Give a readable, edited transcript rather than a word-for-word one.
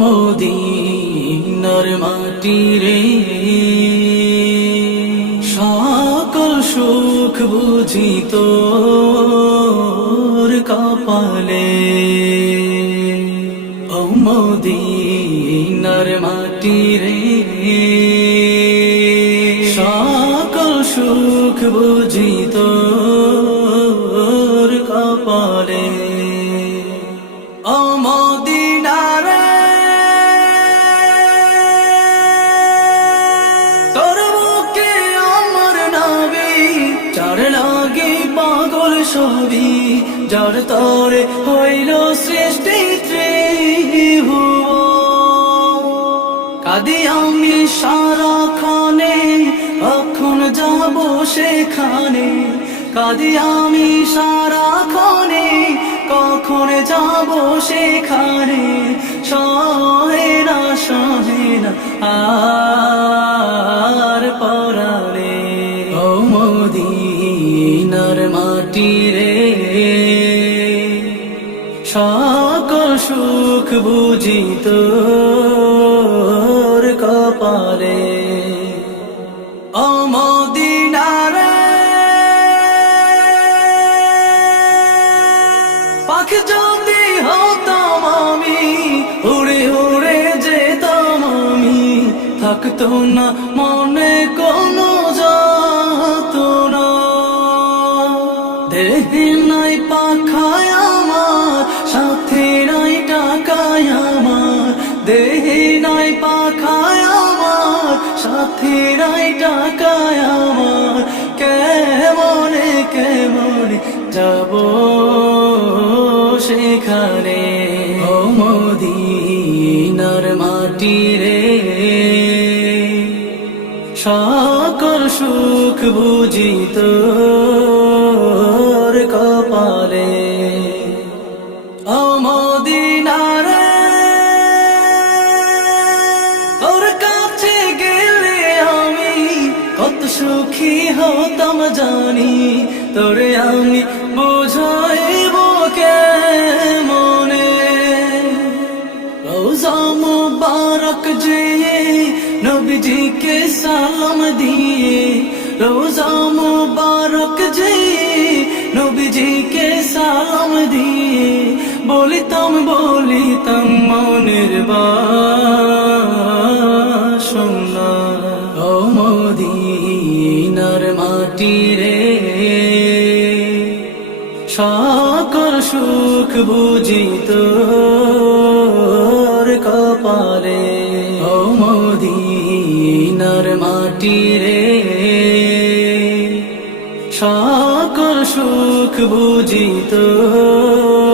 মদিনার মাটি রে সকল সুখ বুঝি তোর কপালে। ও মদিনার মাটি রে সকল সুখ বুঝি তোর কপালে। ও মদিনা রে তোর বুকে আমার নবী, যার লাগি পাগল সবই, যার তরে হইল সৃষ্টি ত্রিভুবন। কাঁদি আমি সারাক্ষণে, কখন যাব সেখানে। কাঁদি আমি সারাক্ষণে, কখন যাব সেখানে। সহে না আর পরালে। ও মদিনার মাটি রে সকল সুখ বুঝি তোর কপালে। ও মদিনা রে পাখি যদি হতাম আমি, উড়ে উড়ে যেতাম আমি। থাকতো না মনে কোনো যাতনা, দেহে নাই পাখায় আমার, সাথে নাই টাকায় আমার। দেহে নাই পাখায় আমার, সাথে নাই টাকায় আমার। কেমনে কেমনে যাব সেখানে। ও মদিনার মাটি রে সকল সুখ বুঝি তোর কপালে। ও মদিনা রে তোর কাছে গেলে আমি কত সুখী হতাম জানি। তোরে আমি বুঝাইব কেমনে। রোজা মুবারক যে নবীজিকে সালাম দিয়ে, রোজা মুবারক যে নবীজিকে সালাম দিয়ে। বলিতাম মনের বাসনা। ও মদিনার মাটি রে সকল সুখ বুঝি তোর কপালে। ও মদিনার মাটি রে সকল সুখ বুঝি তোর